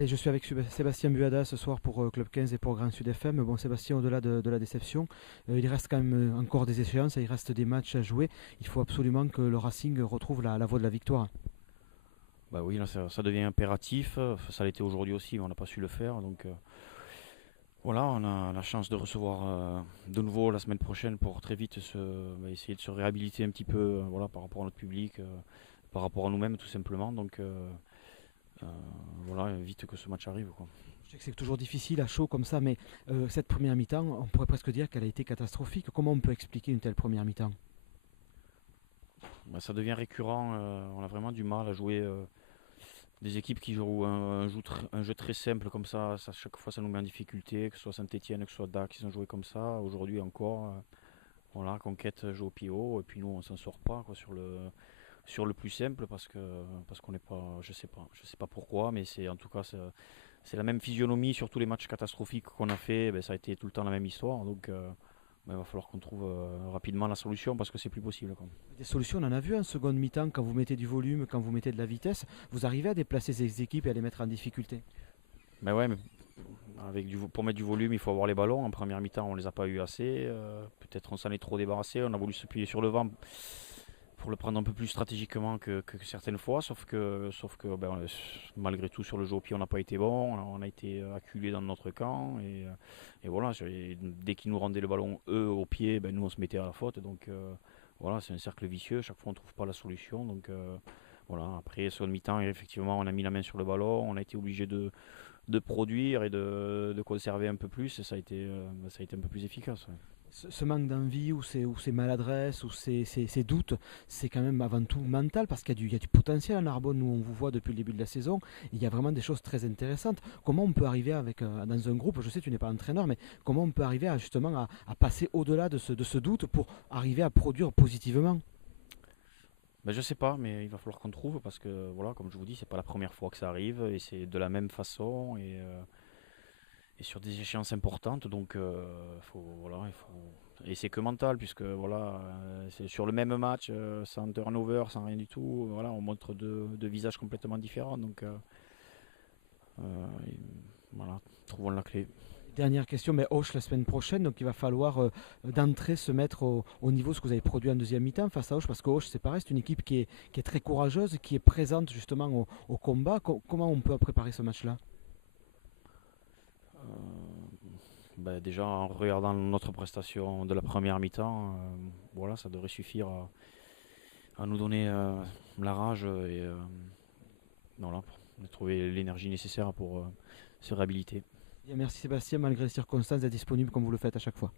Et je suis avec Sébastien Buada ce soir pour Club 15 et pour Grand Sud FM. Bon, Sébastien, au-delà de la déception, il reste quand même encore des échéances, il reste des matchs à jouer. Il faut absolument que le Racing retrouve la voie de la victoire. Bah oui, là ça devient impératif. Ça l'était aujourd'hui aussi, mais on n'a pas su le faire. Donc voilà, on a la chance de recevoir de nouveau la semaine prochaine pour très vite essayer de se réhabiliter un petit peu voilà, par rapport à notre public, par rapport à nous-mêmes tout simplement. Donc euh, voilà, vite que ce match arrive, quoi. Je sais que c'est toujours difficile à chaud comme ça, mais cette première mi-temps, on pourrait presque dire qu'elle a été catastrophique. Comment on peut expliquer une telle première mi-temps? Bah, ça devient récurrent. On a vraiment du mal à jouer des équipes qui jouent un jeu très simple comme ça. Chaque fois ça nous met en difficulté, que ce soit Saint-Etienne, que ce soit Dax, ils ont joué comme ça. Aujourd'hui encore. Voilà, Conquête joue au pied haut et puis nous on s'en sort pas quoi, sur le plus simple parce qu'on n'est pas, je sais pas pourquoi, mais c'est en tout cas c'est la même physionomie sur tous les matchs catastrophiques qu'on a fait. Ben, ça a été tout le temps la même histoire, donc ben, il va falloir qu'on trouve rapidement la solution parce que c'est plus possible, quoi. Des solutions, on en a vu en seconde mi-temps, quand vous mettez du volume, quand vous mettez de la vitesse, vous arrivez à déplacer ces équipes et à les mettre en difficulté. Mais ouais, mais pour mettre du volume, il faut avoir les ballons. En première mi-temps, on les a pas eu assez. Peut-être on s'en est trop débarrassé. On a voulu se plier sur le vent pour le prendre un peu plus stratégiquement que certaines fois, sauf que ben, malgré tout sur le jeu au pied on n'a pas été bon, on a été acculé dans notre camp et voilà, dès qu'ils nous rendaient le ballon eux au pied, ben, nous on se mettait à la faute, donc voilà, c'est un cercle vicieux, chaque fois on ne trouve pas la solution, donc voilà, après sur le mi-temps effectivement on a mis la main sur le ballon, on a été obligé de produire et de conserver un peu plus et ça a été un peu plus efficace, ouais. Ce manque d'envie ou ces maladresses ou ces doutes, c'est quand même avant tout mental parce qu'il y a du potentiel à Narbonne. Nous, on vous voit depuis le début de la saison. Il y a vraiment des choses très intéressantes. Comment on peut arriver dans un groupe, je sais que tu n'es pas entraîneur, mais comment on peut arriver justement à passer au-delà de ce doute pour arriver à produire positivement? Ben, je sais pas, mais il va falloir qu'on trouve parce que voilà, comme je vous dis, c'est pas la première fois que ça arrive et c'est de la même façon et sur des échéances importantes. Donc, voilà, et c'est que mental puisque voilà, c'est sur le même match, sans turnover, sans rien du tout. Voilà, on montre deux visages complètement différents. Donc, et voilà, trouvons la clé. Dernière question, mais Auch la semaine prochaine, donc il va falloir d'entrée se mettre au niveau de ce que vous avez produit en deuxième mi-temps face à Auch, parce que Auch, c'est pareil, c'est une équipe qui est très courageuse, qui est présente justement au combat. Comment on peut préparer ce match-là? Ben, déjà en regardant notre prestation de la première mi-temps, voilà, ça devrait suffire à nous donner la rage et voilà, pour trouver l'énergie nécessaire pour se réhabiliter. Bien, merci Sébastien, malgré les circonstances, d'être disponible comme vous le faites à chaque fois.